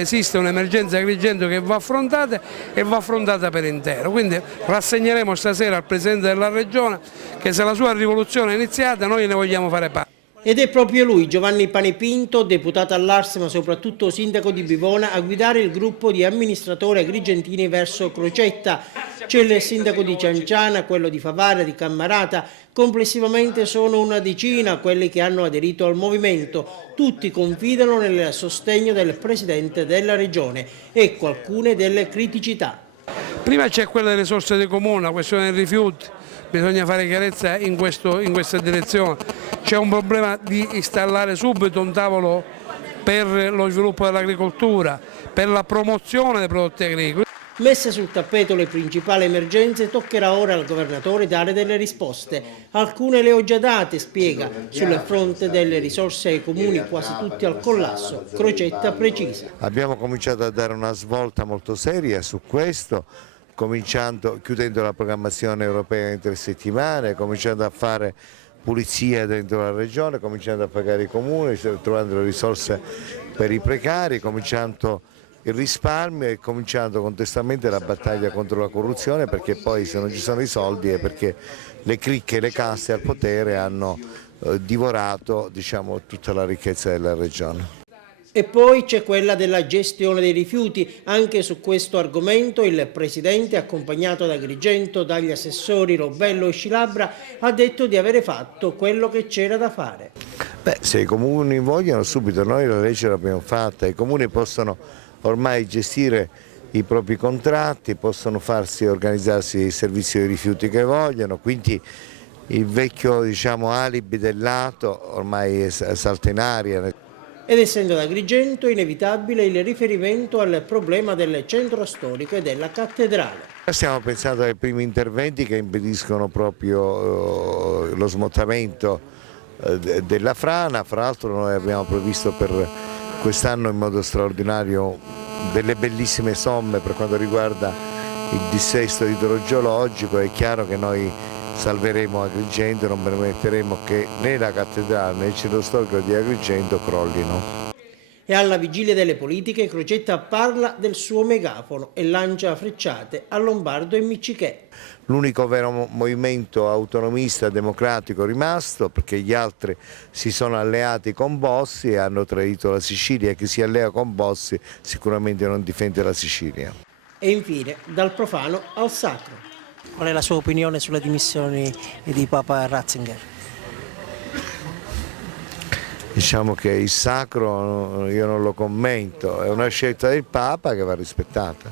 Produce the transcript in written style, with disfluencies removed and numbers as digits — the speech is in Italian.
Esiste un'emergenza Agrigento che va affrontata e va affrontata per intero, quindi rassegneremo stasera al Presidente della Regione che se la sua rivoluzione è iniziata noi ne vogliamo fare parte. Ed è proprio lui, Giovanni Panepinto, deputato all'Ars ma soprattutto sindaco di Bivona, a guidare il gruppo di amministratori agrigentini verso Crocetta. C'è il sindaco di Cianciana, quello di Favara, di Cammarata. Complessivamente sono una decina quelli che hanno aderito al movimento. Tutti confidano nel sostegno del Presidente della Regione. Ecco alcune delle criticità. Prima c'è quella delle risorse dei comuni, la questione dei rifiuti, bisogna fare chiarezza in questa direzione. C'è un problema di installare subito un tavolo per lo sviluppo dell'agricoltura, per la promozione dei prodotti agricoli. Messe sul tappeto le principali emergenze, toccherà ora al governatore dare delle risposte. Alcune le ho già date, spiega, sul fronte delle risorse ai comuni quasi tutti al collasso. Crocetta precisa. Abbiamo cominciato a dare una svolta molto seria su questo, chiudendo la programmazione europea in 3 settimane, cominciando a fare pulizia dentro la regione, cominciando a pagare i comuni, trovando le risorse per i precari, cominciando il risparmio e cominciando contestualmente la battaglia contro la corruzione, perché poi se non ci sono i soldi è perché le cricche e le casse al potere hanno divorato, diciamo, tutta la ricchezza della regione. E poi c'è quella della gestione dei rifiuti. Anche su questo argomento il Presidente, accompagnato da Agrigento, dagli assessori Robello e Scilabra, ha detto di avere fatto quello che c'era da fare. Se i comuni vogliono subito, noi la legge l'abbiamo fatta, i comuni possono ormai gestire i propri contratti, possono organizzarsi il servizio di rifiuti che vogliono, quindi il vecchio, diciamo, alibi del lato ormai salta in aria. Ed essendo ad Agrigento è inevitabile il riferimento al problema del centro storico e della cattedrale. Stiamo pensando ai primi interventi che impediscono proprio lo smottamento della frana. Fra l'altro noi abbiamo previsto per quest'anno in modo straordinario delle bellissime somme per quanto riguarda il dissesto idrogeologico. È chiaro che noi salveremo Agrigento, non permetteremo che né la cattedrale né il centro storico di Agrigento crollino. E alla vigilia delle politiche Crocetta parla del suo megafono e lancia frecciate a Lombardo e Miccichè. L'unico vero movimento autonomista democratico rimasto, perché gli altri si sono alleati con Bossi e hanno tradito la Sicilia, e chi si allea con Bossi sicuramente non difende la Sicilia. E infine dal profano al sacro. Qual è la sua opinione sulle dimissioni di Papa Ratzinger? Diciamo che il sacro io non lo commento, è una scelta del Papa che va rispettata.